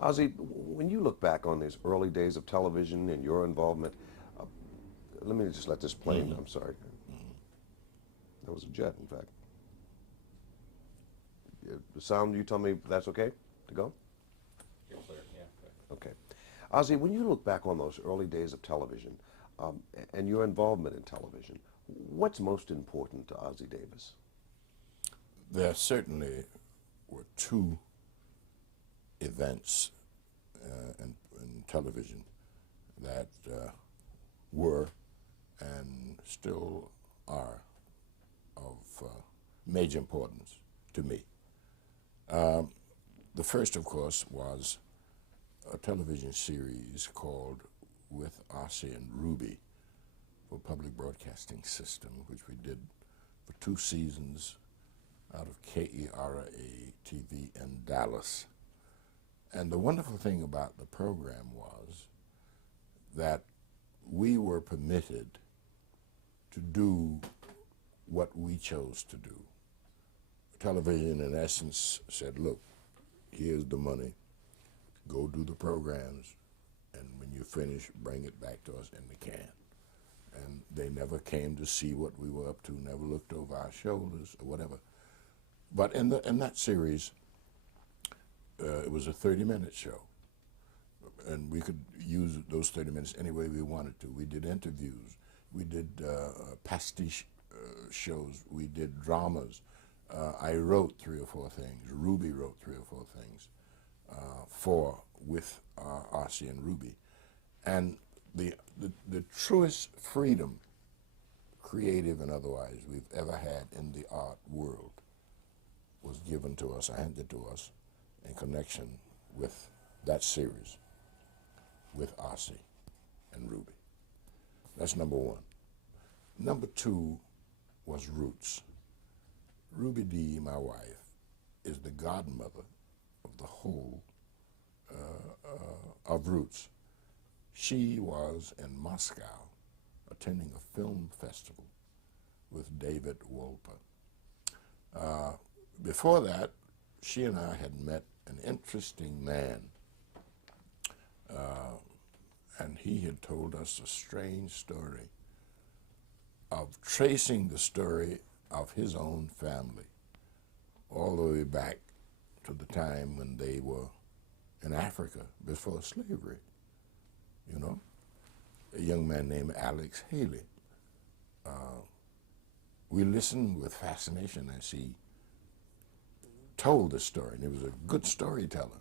Ozzy, when you look back on these early days of television and your involvement, uh, let me just let this plane, Mm-hmm. I'm sorry. Mm-hmm. That was a jet, in fact. The sound, you tell me that's okay to go? You're clear. Yeah. Good. Okay. Ozzy, when you look back on those early days of television and your involvement in television, what's most important to Ozzy Davis? There certainly were two events in television that were and still are of major importance to me. Um, the first, of course, was a television series called With Ossie and Ruby for Public Broadcasting System, which we did for 2 seasons out of KERA TV in Dallas. And the wonderful thing about the program was that we were permitted to do what we chose to do. Television, in essence, said, look, here's the money, go do the programs, and when you finish, bring it back to us in the can. And they never came to see what we were up to, never looked over our shoulders or whatever. But in that series, it was a 30-minute show, and we could use those 30 minutes any way we wanted to. We did interviews, we did pastiche shows, we did dramas. I wrote 3 or 4 things. Ruby wrote 3 or 4 things for with Ossie and Ruby, and the truest freedom, creative and otherwise, we've ever had in the art world was given to us, handed to us, in connection with that series with Ossie and Ruby. That's number one. Number two was Roots. Ruby Dee, my wife, is the godmother of the whole of Roots. She was in Moscow attending a film festival with David Wolper. Before that, she and I had met an interesting man, and he had told us a strange story of tracing the story of his own family all the way back to the time when they were in Africa before slavery. You know, a young man named Alex Haley. We listened with fascination as he told the story, and he was a good storyteller,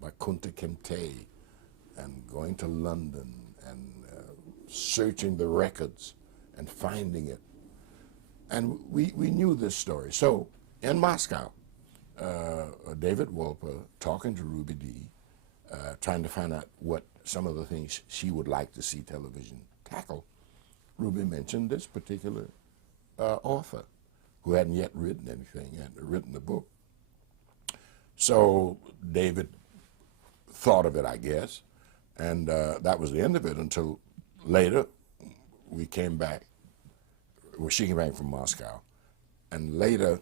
by Kunta Kinte, and going to London and searching the records and finding it. And we knew this story. So in Moscow, David Wolper talking to Ruby Dee, trying to find out what some of the things she would like to see television tackle. Ruby mentioned this particular author who hadn't yet written anything, hadn't written the book. So David thought of it, I guess, and that was the end of it until later we came back. Well, she came back from Moscow, and later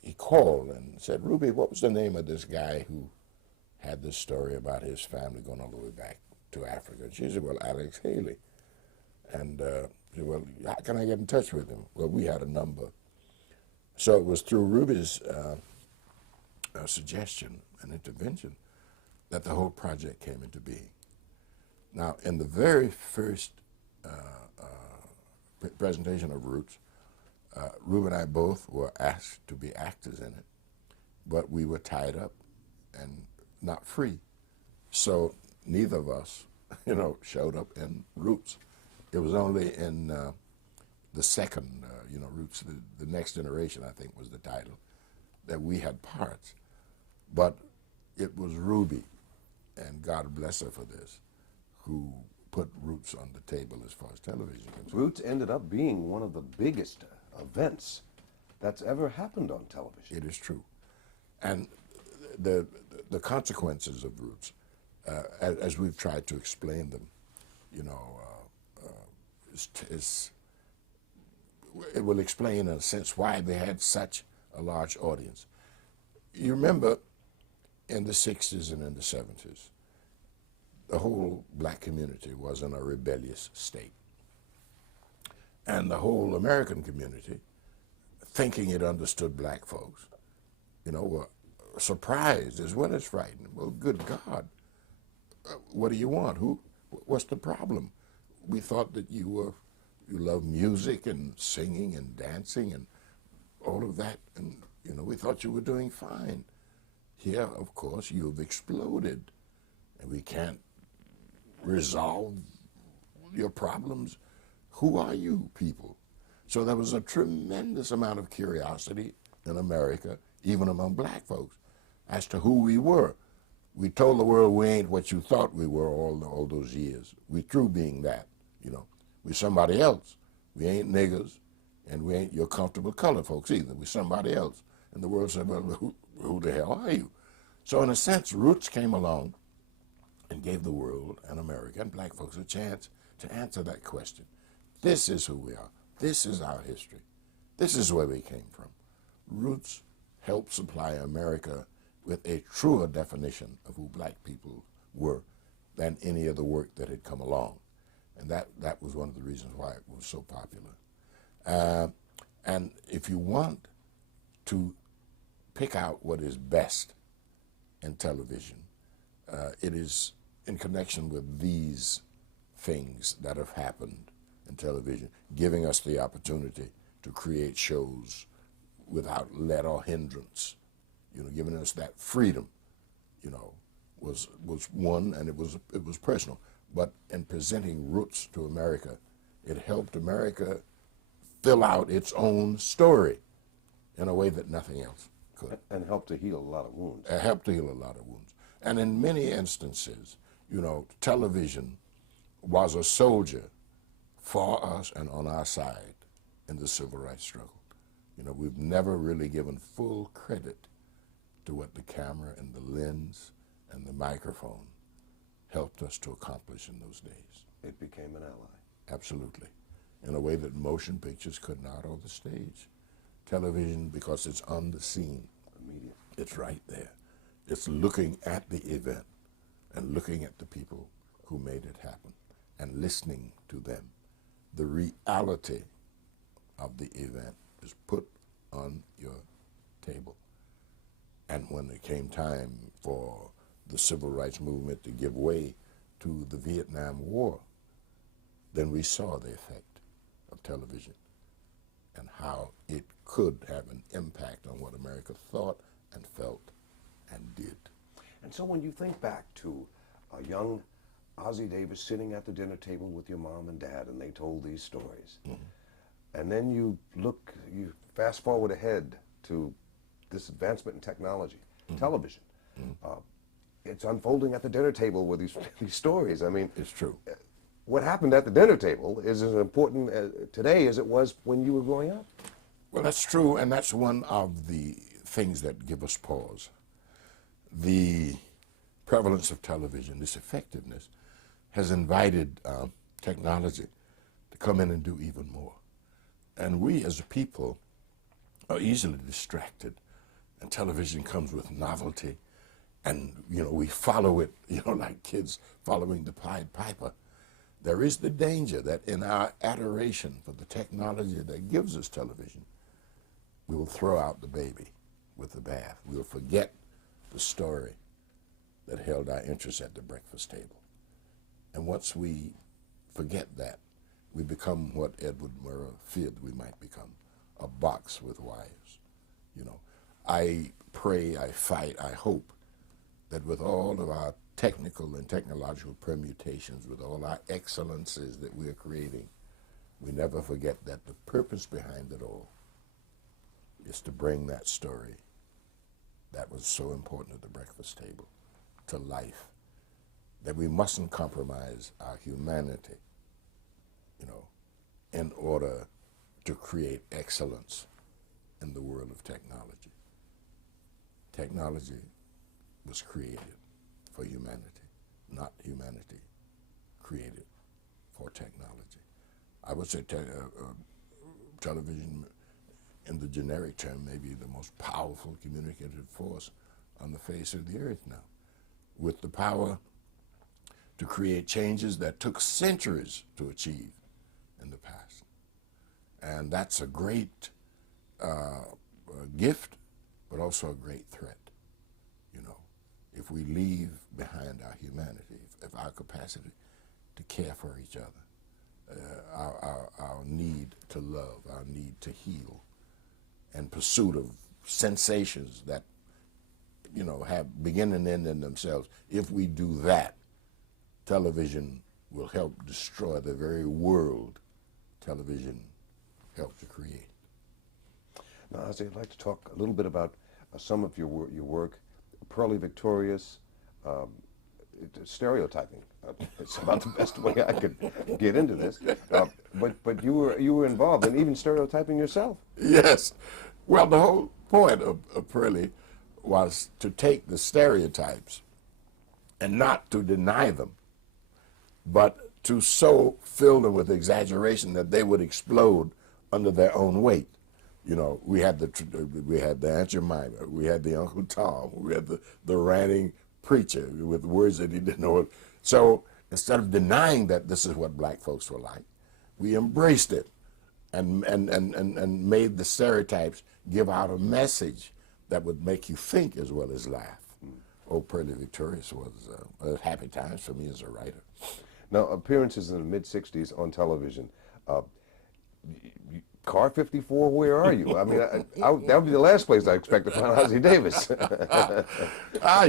he called and said, Ruby, what was the name of this guy who had this story about his family going all the way back to Africa? And she said, well, Alex Haley. And she said, well, how can I get in touch with him? Well, we had a number. So it was through Ruby's suggestion and intervention that the whole project came into being. Now, in the very first presentation of Roots, Ruby and I both were asked to be actors in it, but we were tied up and not free. So neither of us, showed up in Roots. It was only in the second, Roots, the Next Generation, I think was the title, that we had parts. But it was Ruby, and God bless her for this, who put Roots on the table as far as television is concerned. Roots ended up being one of the biggest events that's ever happened on television. It is true. And the consequences of Roots, as we've tried to explain them, it will explain in a sense why they had such a large audience. You remember in the 60s and in the 70s, the whole black community was in a rebellious state. And the whole American community, thinking it understood black folks, were surprised as well as frightened. Well, good God, what do you want? What's the problem? We thought that you love music and singing and dancing and all of that, and we thought you were doing fine. Here, of course, you've exploded, and we can't resolve your problems. Who are you people? So there was a tremendous amount of curiosity in America, even among black folks, as to who we were. We told the world we ain't what you thought we were all those years. We through being that, We somebody else. We ain't niggers, and we ain't your comfortable colored folks either. We somebody else. And the world said, well, who the hell are you? So in a sense, Roots came along and gave the world and America and black folks a chance to answer that question. This is who we are. This is our history. This is where we came from. Roots helped supply America with a truer definition of who black people were than any of the work that had come along. And that was one of the reasons why it was so popular. And if you want to pick out what is best in television, it is in connection with these things that have happened in television, giving us the opportunity to create shows without let or hindrance, giving us that freedom, was one, and it was personal. But in presenting Roots to America, it helped America fill out its own story in a way that nothing else could. And helped to heal a lot of wounds. It helped to heal a lot of wounds. And in many instances, television was a soldier for us and on our side in the civil rights struggle. We've never really given full credit to what the camera and the lens and the microphone helped us to accomplish in those days. It became an ally. Absolutely. In a way that motion pictures could not, or the stage. Television, because it's on the scene. Immediate. It's right there. It's looking at the event and looking at the people who made it happen and listening to them. The reality of the event is put on your table. And when it came time for the civil rights movement to give way to the Vietnam War, then we saw the effect of television and how it could have an impact on what America thought and felt and did. And so when you think back to a young Ossie Davis sitting at the dinner table with your mom and dad, and they told these stories, and then you fast forward ahead to this advancement in technology, television. It's unfolding at the dinner table with these stories. I mean, It's true. what happened at the dinner table is as important today as it was when you were growing up. Well, that's true, and that's one of the things that give us pause. The prevalence of television, this effectiveness, has invited technology to come in and do even more. And we as a people are easily distracted, and television comes with novelty, and we follow it, like kids following the Pied Piper. There is the danger that in our adoration for the technology that gives us television, we will throw out the baby with the bath. We'll forget the story that held our interest at the breakfast table. And once we forget that, we become what Edward Murrow feared we might become, a box with wires. I pray, I fight, I hope that with all of our technical and technological permutations, with all our excellences that we are creating, we never forget that the purpose behind it all is to bring that story that was so important at the breakfast table to life, that we mustn't compromise our humanity, in order to create excellence in the world of technology. Technology was created for humanity, not humanity created for technology. I would say television, in the generic term, may be the most powerful communicative force on the face of the earth now, with the power to create changes that took centuries to achieve in the past. And that's a great gift, but also a great threat. You know, if we leave behind our humanity, if our capacity to care for each other, our need to love, our need to heal, and pursuit of sensations that, you know, have begin and end in themselves. If we do that, television will help destroy the very world television helped to create. Now, Ossie, I'd like to talk a little bit about some of your work. Pearly Victorious, stereotyping. It's about the best way I could get into this. But you were involved in even stereotyping yourself. Yes. Well, the whole point of Pearly was to take the stereotypes and not to deny them, but to so fill them with exaggeration that they would explode under their own weight. You know, we had the Aunt Jemima, we had the Uncle Tom, we had the ranting preacher with words that he didn't know. So instead of denying that this is what black folks were like, we embraced it and made the stereotypes give out a message that would make you think as well as laugh. Oh, Pearly Victorious was happy times for me as a writer. Now, appearances in the mid-'60s on television. Car 54, where are you? I mean, that would be the last place I expect to find Ossie Davis.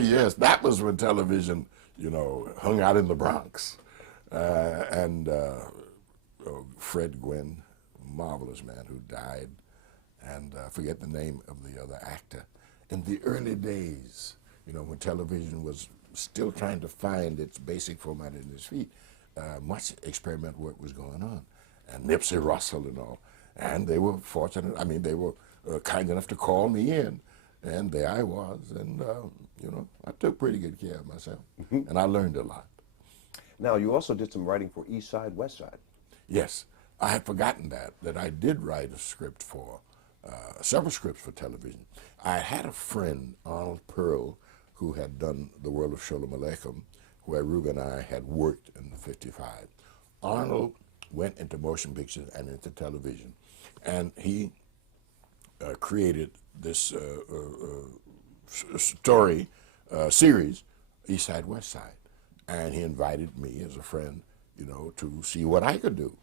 Yes, that was when television, you know, hung out in the Bronx. Fred Gwynn, marvelous man who died, and I forget the name of the other actor. In the early days, you know, when television was still trying to find its basic format in its feet, much experimental work was going on, and Nipsey Russell and all. And they were fortunate, I mean, they were kind enough to call me in, and there I was, and, you know, I took pretty good care of myself, and I learned a lot. Now, you also did some writing for East Side, West Side. Yes, I had forgotten that I did write a script for, several scripts for television. I had a friend, Arnold Pearl, who had done The World of Sholem Aleichem, where Ruben and I had worked in '55. Arnold went into motion pictures and into television, and he created this story series, East Side, West Side, and he invited me as a friend, you know, to see what I could do.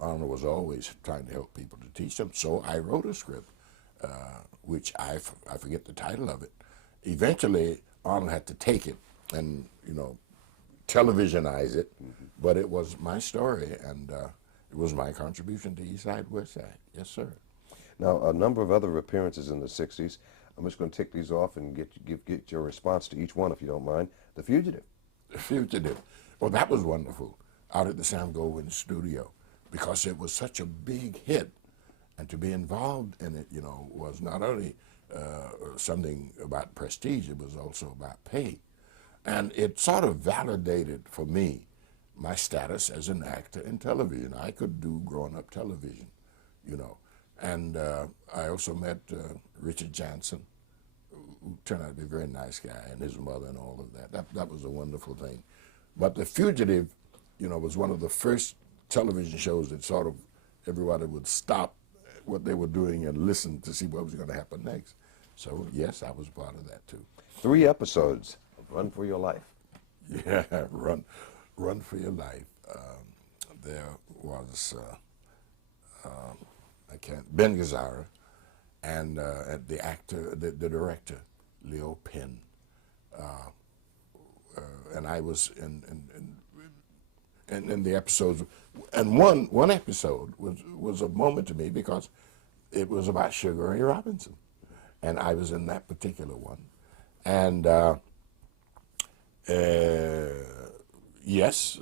Arnold was always trying to help people to teach them, so I wrote a script, which I forget the title of it. Eventually, Arnold had to take it and, you know, televisionize it, but it was my story, and it was my contribution to East Side, West Side. Yes, sir. Now, a number of other appearances in the '60s. I'm just going to tick these off and get your response to each one, if you don't mind. The Fugitive. The Fugitive. Well, that was wonderful, out at the Sam Goldwyn studio, because it was such a big hit, and to be involved in it, you know, was not only something about prestige, it was also about pay. And it sort of validated for me my status as an actor in television. I could do grown-up television, you know. And I also met Richard Jansen, who turned out to be a very nice guy, and his mother and all of that. That was a wonderful thing. But The Fugitive, you know, was one of the first television shows that sort of everybody would stop what they were doing and listen to see what was going to happen next. So, yes, I was part of that, too. 3 episodes of Run for Your Life. Yeah, Run for Your Life. There was, Ben Gazzara, and the actor, the director, Leo Penn. And I was in the episodes, and one episode was a moment to me because it was about Sugar Ray Robinson, and I was in that particular one. And yes,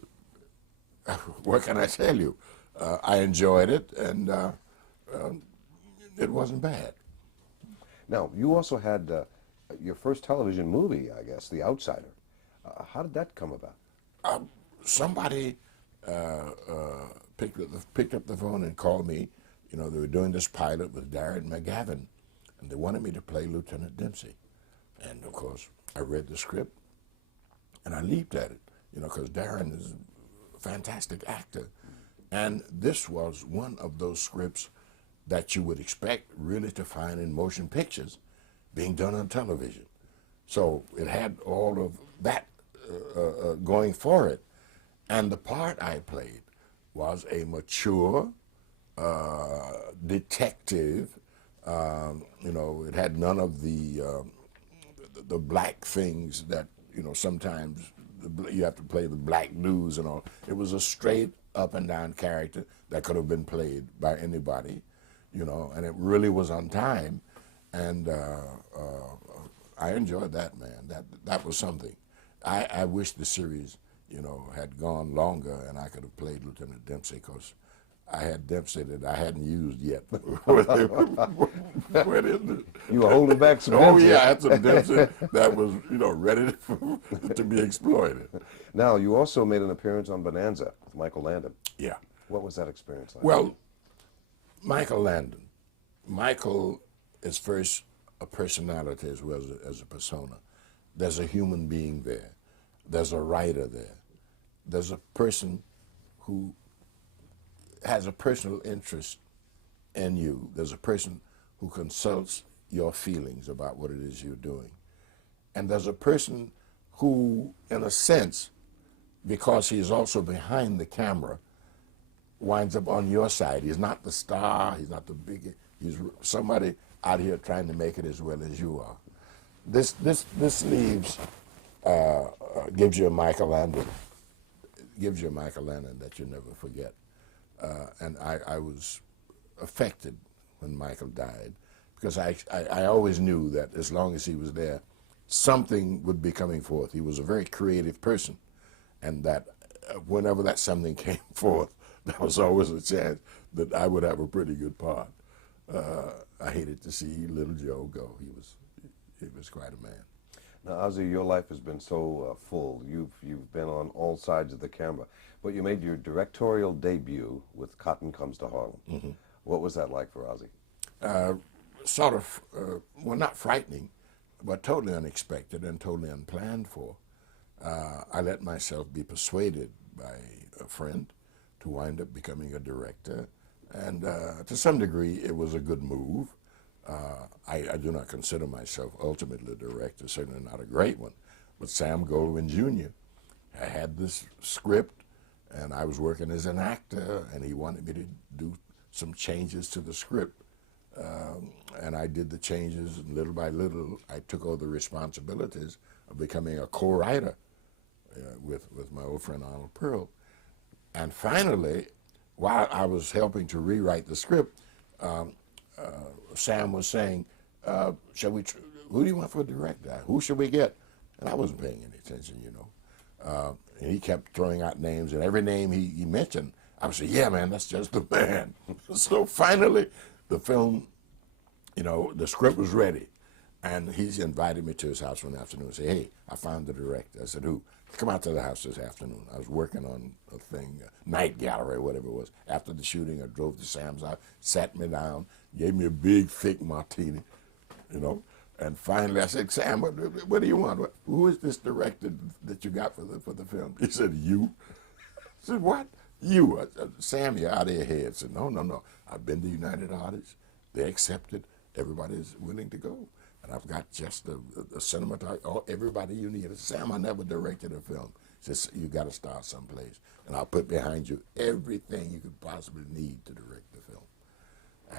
what can I tell you? I enjoyed it, and it wasn't bad. Now, you also had your first television movie, I guess, The Outsider. How did that come about? Somebody picked up the phone and called me. You know, they were doing this pilot with Darren McGavin, and they wanted me to play Lieutenant Dempsey. And of course, I read the script and I leaped at it, because Darren is a fantastic actor. And this was one of those scripts that you would expect really to find in motion pictures being done on television. So it had all of that going for it. And the part I played was a mature detective. It had none of the black things that, sometimes you have to play the black news and all. It was a straight up and down character that could have been played by anybody, and it really was on time. And I enjoyed that, man. That was something. I wish the series, had gone longer and I could have played Lieutenant Dempsey, because I had Dempsey that I hadn't used yet. You were holding back some Oh, Dempsey. yeah, I had some Dempsey that was, ready to be exploited. Now, you also made an appearance on Bonanza with Michael Landon. Yeah. What was that experience like? Well, Michael Landon. Michael is first a personality as well as a persona. There's a human being there. There's a writer there. There's a person who has a personal interest in you. There's a person who consults your feelings about what it is you're doing. And there's a person who, in a sense, because he is also behind the camera, winds up on your side. He's not the star, he's not the big, he's somebody out here trying to make it as well as you are. This leaves, gives you a Michael Landon, that you never forget. And I was affected when Michael died, because I always knew that as long as he was there, something would be coming forth. He was a very creative person, and that whenever that something came forth, there was always a chance that I would have a pretty good part. I hated to see little Joe go. He was quite a man. Now, Ossie, your life has been so full. You've been on all sides of the camera, but you made your directorial debut with Cotton Comes to Harlem. Mm-hmm. What was that like for Ossie? Sort of, well, not frightening, but totally unexpected and totally unplanned for. I let myself be persuaded by a friend to wind up becoming a director, and to some degree it was a good move. I do not consider myself ultimately a director, certainly not a great one, but Sam Goldwyn Jr. had this script, and I was working as an actor, and he wanted me to do some changes to the script. And I did the changes, and little by little, I took over the responsibilities of becoming a co-writer with my old friend Arnold Pearl. And finally, while I was helping to rewrite the script, Sam was saying, who do you want for a director? Who should we get? And I wasn't paying any attention, and he kept throwing out names, and every name he mentioned, I would say, yeah, man, that's just the man. So finally, the film, the script was ready. And he's invited me to his house one afternoon and said, hey, I found the director. I said, who? Come out to the house this afternoon. I was working on a thing, Night Gallery, whatever it was. After the shooting, I drove to Sam's house, sat me down, gave me a big, thick martini, And finally I said, Sam, what do you want? Who is this director that you got for the film? He said, you. I said, what? You. Sam, you're out of your head. I said, no. I've been to United Artists. They accepted. Everybody's willing to go. And I've got just the cinematographer, everybody you need. I said, Sam, I never directed a film. He says, you got to start someplace. And I'll put behind you everything you could possibly need to direct the film.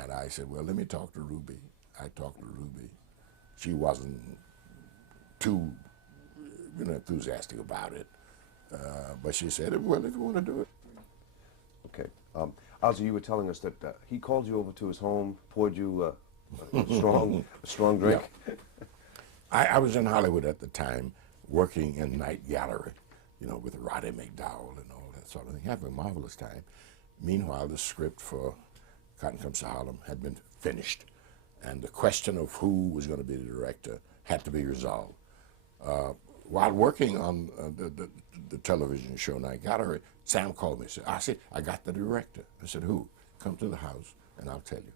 And I said, well, let me talk to Ruby. I talked to Ruby. She wasn't too enthusiastic about it. But she said, well, if you want to do it. Okay. Ossie, you were telling us that he called you over to his home, poured you a strong drink. Yeah. I was in Hollywood at the time, working in Night Gallery, with Roddy McDowell and all that sort of thing. Having a marvelous time. Meanwhile, the script for Cotton Comes to Harlem had been finished, and the question of who was going to be the director had to be resolved. While working on the television show Night Gallery, Sam called me and said, Ossie, I got the director. I said, who? Come to the house and I'll tell you.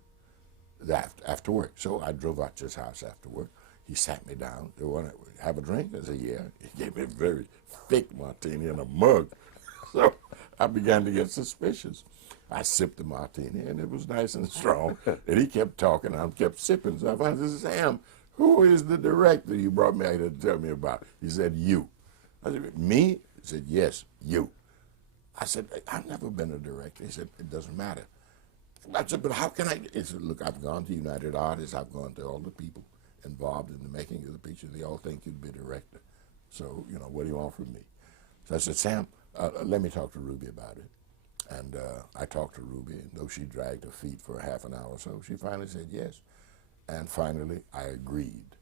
After work. So I drove out to his house after work. He sat me down. "You want to have a drink?" I said, "Yeah." He gave me a very thick martini in a mug. So I began to get suspicious. I sipped the martini, and it was nice and strong. And he kept talking. I kept sipping. So I finally said, "Sam, who is the director you brought me out here to tell me about?" He said, "You." I said, "Me?" He said, "Yes, you." I said, "I've never been a director." He said, "It doesn't matter." I said, "But how can I?" He said, "Look, I've gone to United Artists. I've gone to all the people involved in the making of the picture. They all think you'd be a director. So, what do you want from me?" So I said, "Sam, let me talk to Ruby about it." And I talked to Ruby, and though she dragged her feet for half an hour or so, she finally said yes. And finally, I agreed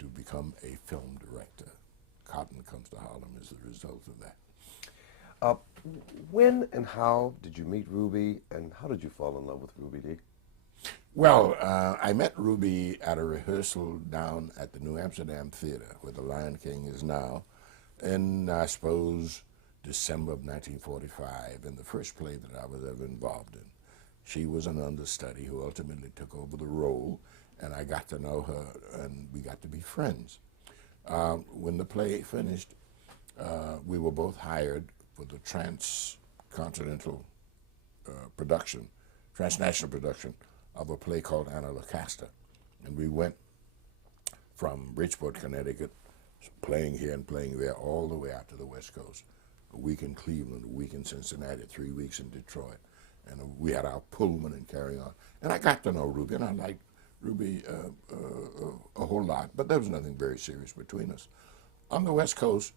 to become a film director. Cotton Comes to Harlem is the result of that. Uh, when and how did you meet Ruby, and how did you fall in love with Ruby Dee? Well, I met Ruby at a rehearsal down at the New Amsterdam Theater, where the Lion King is now, in, I suppose, December of 1945, in the first play that I was ever involved in. She was an understudy who ultimately took over the role, and I got to know her, and we got to be friends. When the play finished, we were both hired for the transnational production of a play called Anna Lucasta. And we went from Bridgeport, Connecticut, playing here and playing there, all the way out to the West Coast. A week in Cleveland, a week in Cincinnati, 3 weeks in Detroit. And we had our Pullman and carry on. And I got to know Ruby, and I liked Ruby a whole lot, but there was nothing very serious between us. On the West Coast,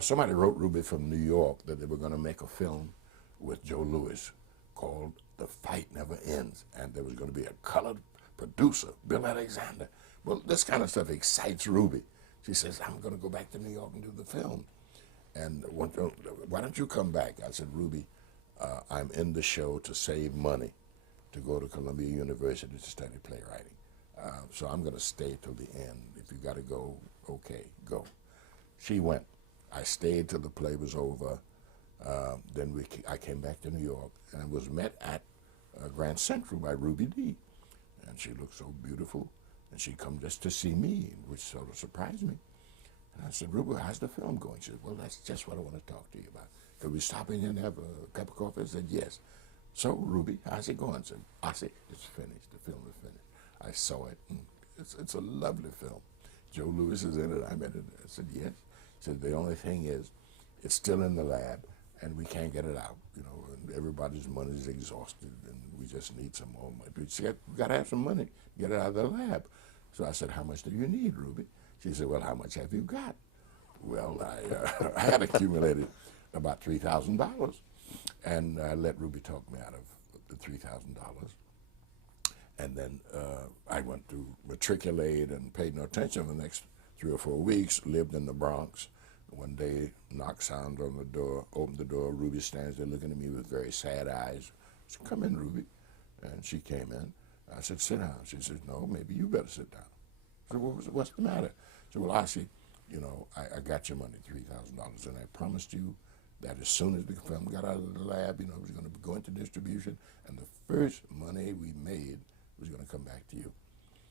somebody wrote Ruby from New York that they were going to make a film with Joe Louis called The Fight Never Ends, and there was going to be a colored producer, Bill Alexander. Well, this kind of stuff excites Ruby. She says, "I'm going to go back to New York and do the film. And why don't you come back?" I said, "Ruby, I'm in the show to save money, to go to Columbia University to study playwriting. So I'm going to stay till the end. If you got to go, okay, go." She went. I stayed till the play was over. Then I came back to New York and was met at Grand Central by Ruby Dee. And she looked so beautiful. And she'd come just to see me, which sort of surprised me. And I said, "Ruby, how's the film going?" She said, "Well, that's just what I want to talk to you about. Could we stop in here and have a cup of coffee?" I said, "Yes." "So, Ruby, how's it going?" I said, "Ossie, it's finished. The film is finished." I saw it. And it's a lovely film. Joe Louis is in it. I'm in it. I said, "Yes." He said, "The only thing is, it's still in the lab, and we can't get it out. And everybody's money is exhausted, and we just need some more money. We got to have some money, get it out of the lab." So I said, "How much do you need, Ruby?" She said, "Well, how much have you got?" Well, I had accumulated about $3,000, and I let Ruby talk me out of the $3,000. And then I went to matriculate and paid no attention for the next 3 or 4 weeks, lived in the Bronx. One day, knock sound on the door, opened the door, Ruby stands there looking at me with very sad eyes. I said, "Come in, Ruby." And she came in. I said, "Sit down." She said, "No, maybe you better sit down." I said, "What's the matter?" She said, "Well, Ossie, I got your money, $3,000, and I promised you that as soon as the film got out of the lab, it was going to go into distribution, and the first money we made was going to come back to you."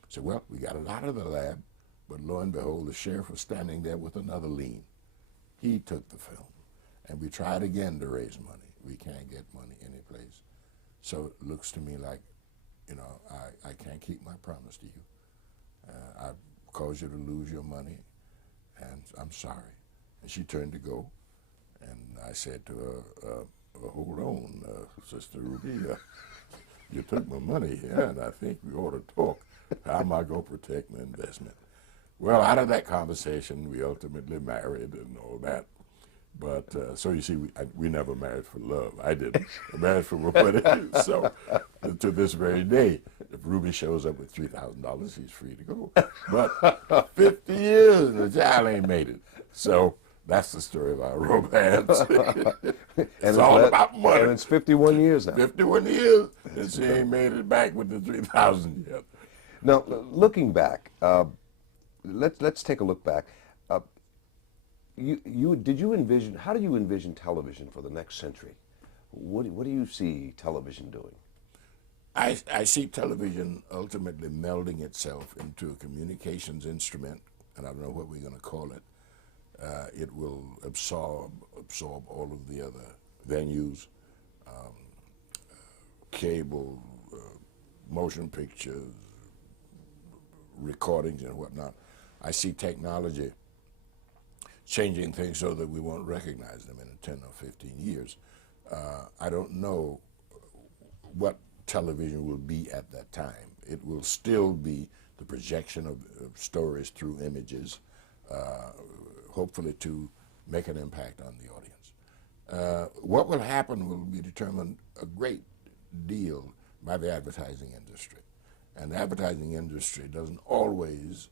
I said, "Well, we got it out of the lab, but lo and behold, the sheriff was standing there with another lien. He took the film, and we tried again to raise money. We can't get money anyplace. So it looks to me like, I can't keep my promise to you. I've caused you to lose your money, and I'm sorry." And she turned to go, and I said to her, "Hold on, Sister Ruby, you took my money here, and I think we ought to talk. How am I going to protect my investment?" Well, out of that conversation, we ultimately married and all that. But so you see, we never married for love. I didn't. I married for money. So to this very day, if Ruby shows up with $3,000, he's free to go. But 50 years and the child ain't made it. So that's the story of our romance. It's all about money. And it's 51 years now. 51 years, and she ain't made it back with the 3,000 yet. Now, looking back, let's take a look back. How do you envision television for the next century? What do you see television doing? I see television ultimately melding itself into a communications instrument, and I don't know what we're going to call it. It will absorb all of the other venues, cable, motion pictures, recordings, and whatnot. I see technology changing things so that we won't recognize them in 10 or 15 years. I don't know what television will be at that time. It will still be the projection of stories through images, hopefully to make an impact on the audience. What will happen will be determined a great deal by the advertising industry. And the advertising industry doesn't always,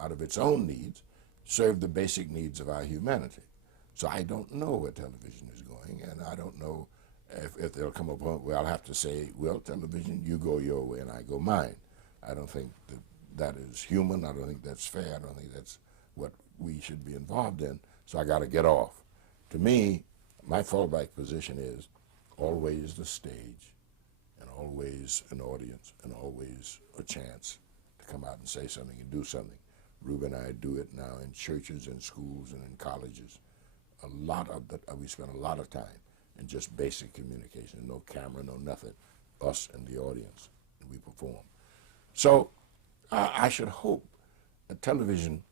out of its own needs, serve the basic needs of our humanity. So I don't know where television is going, and I don't know if there'll come a point where I'll have to say, well, television, you go your way and I go mine. I don't think that is human. I don't think that's fair. I don't think that's what we should be involved in. So I got to get off. To me, my fallback position is always the stage, and always an audience, and always a chance to come out and say something and do something. Ruben and I do it now in churches and schools and in colleges. We spend a lot of time in just basic communication, no camera, no nothing, us and the audience, and we perform. So I should hope that television,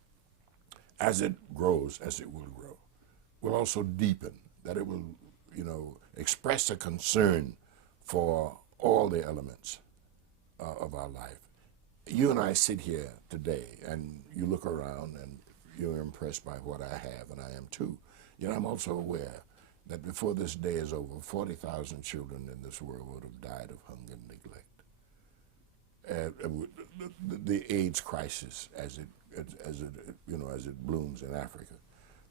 as it grows, as it will grow, will also deepen, that it will, express a concern for all the elements of our life. You and I sit here today, and you look around, and you're impressed by what I have, and I am too. Yet I'm also aware that before this day is over, 40,000 children in this world would have died of hunger and neglect. The AIDS crisis, as it blooms in Africa,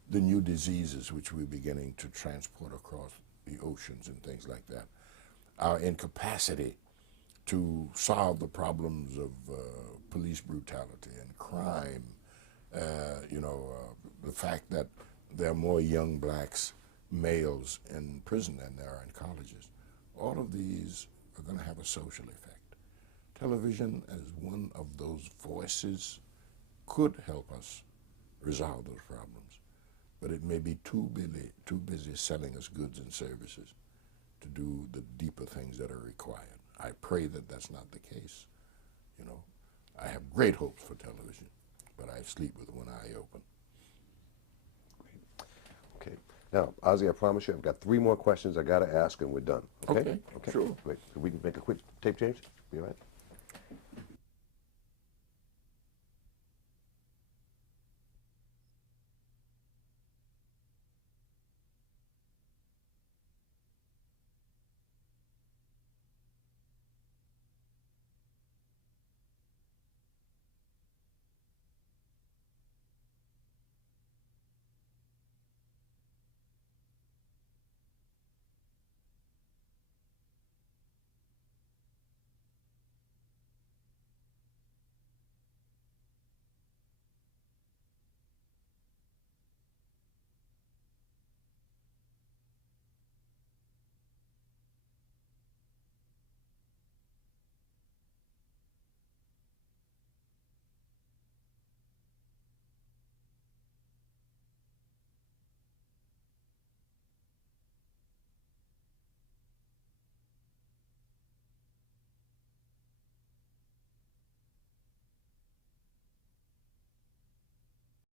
the new diseases which we're beginning to transport across the oceans and things like that, our incapacity to solve the problems of police brutality and crime, the fact that there are more young blacks, males in prison than there are in colleges. All of these are going to have a social effect. Television, as one of those voices, could help us resolve those problems, but it may be too busy selling us goods and services to do the deeper things that are required. I pray that that's not the case. I have great hopes for television, but I sleep with one eye open. Okay. Now, Ossie, I promise you, I've got 3 more questions I got to ask, and we're done. Okay? Okay, sure. Wait, can we make a quick tape change? You all right?